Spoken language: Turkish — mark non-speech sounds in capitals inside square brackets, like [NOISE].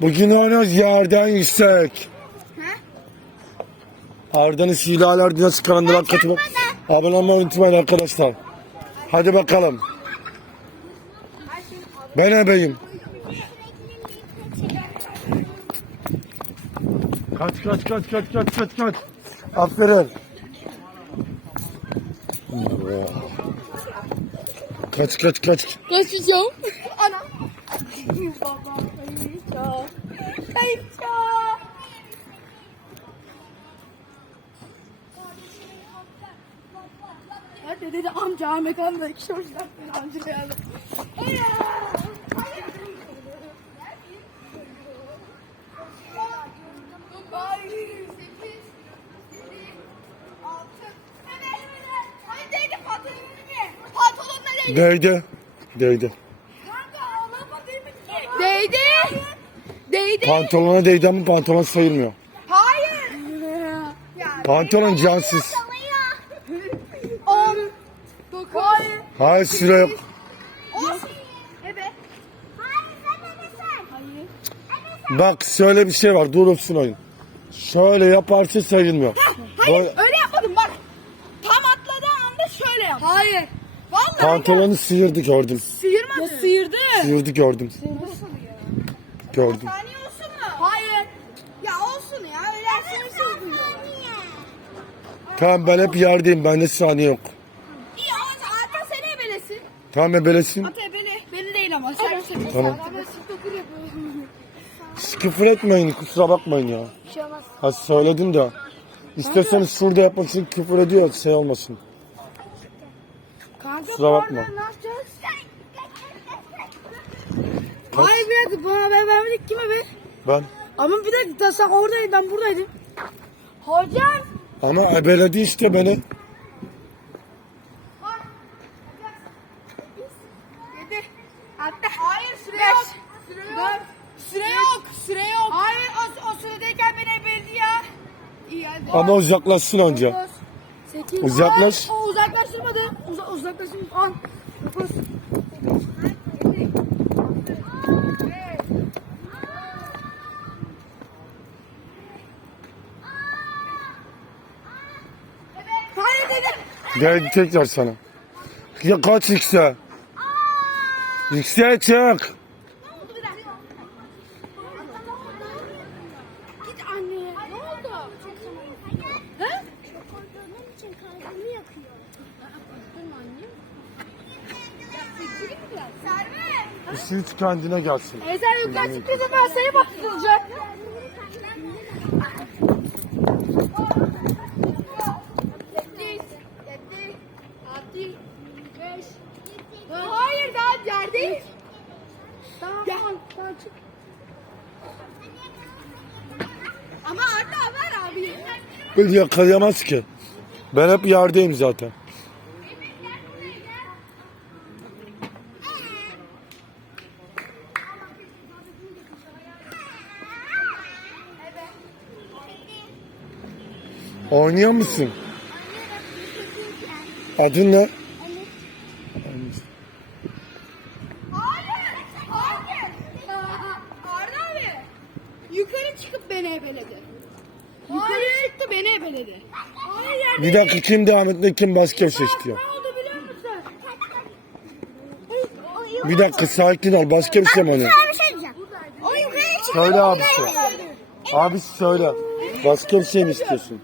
Bugün oynuyoruz yerden yüksek. Arda'nın Hilaler Dünyası kanalına katılıp abone olmayı unutmayın arkadaşlar. Hadi bakalım. Ben ebeyim. Kaç kaç kaç kaç kaç kaç kaç. Aferin. Kaç kaç kaç. Kaçacağım. Ana. Baba. Kayınço. Kayınço. Hadi dedi amca Ahmet amca iki şortlar amca. Değdi. Değdi. Değdi. Değdi. Pantolona değdi ama pantolon sayılmıyor. Hayır. [LAUGHS] Pantolon cansız. On. Dokuz. Hayır. Hayır süre yok. Evet. Bak şöyle bir şey var. Durursun oyun. Şöyle yaparsa sayılmıyor. Hayır Böyle- öyle yapmadım bak. Tam atladığı anda şöyle yap. Hayır. Vallahi Pantolonu sıyırdı gördüm. sıyırmadı. Ya sıyırdı. Sıyırdı gördüm. Gördüm. Hayır. Ya olsun ya. Öyle her şey Tamam ben hep yerdeyim. Bende saniye yok. İyi ama Arda seni ebelesin. Tamam ebelesin. At ebele. Beni değil ama. Sen sen. Tamam. Ben sıkıntı yapıyorum. Siz küfür etmeyin. Kusura bakmayın ya. Bir şey olmaz. Ha söyledim de. İsterseniz şurada yapmasın küfür ediyor. Şey olmasın. Kanka Kusura bakma. Ne yapacağız? Hayır bir dakika bana ben vermedik kime ver? Ben. Ama bir dakika sen oradaydın ben buradaydım. Hocam. Ama ebeledi işte beni. Yedi. Hatta. Hayır süre yok. Süre yok. Süre yok. Süre yok. Hayır o, o süredeyken beni ebeledi ya. İyi hadi. Ama uzaklaşsın önce. 8. Uzaklaş. o uzaklaştırmadı. Uza, uzaklaştırmadı. 10. 9. Hayır dedim. Gel tekrar sana. Ya kaç X'e? X'e çık. Siz kendine gelsin. E sen yukarı çıktıysa ben seni batıracağım. Çık. Ama Arda ver abi. Beni yakalayamaz ki. Ben hep yerdeyim zaten. Oynayan mısın? Adın ne? Hayır. Hayır. Arda abi. Yukarı çıkıp beni ebeledi. Yukarı çıktı beni ebeledi. Hayır. Bir dakika kim devam etti kim biliyor musun? Bir dakika sakin ol başka bir şey mi oynuyor? bir şey diyeceğim. O yukarı çıktı. Söyle söyle. Başka bir şey mi istiyorsun?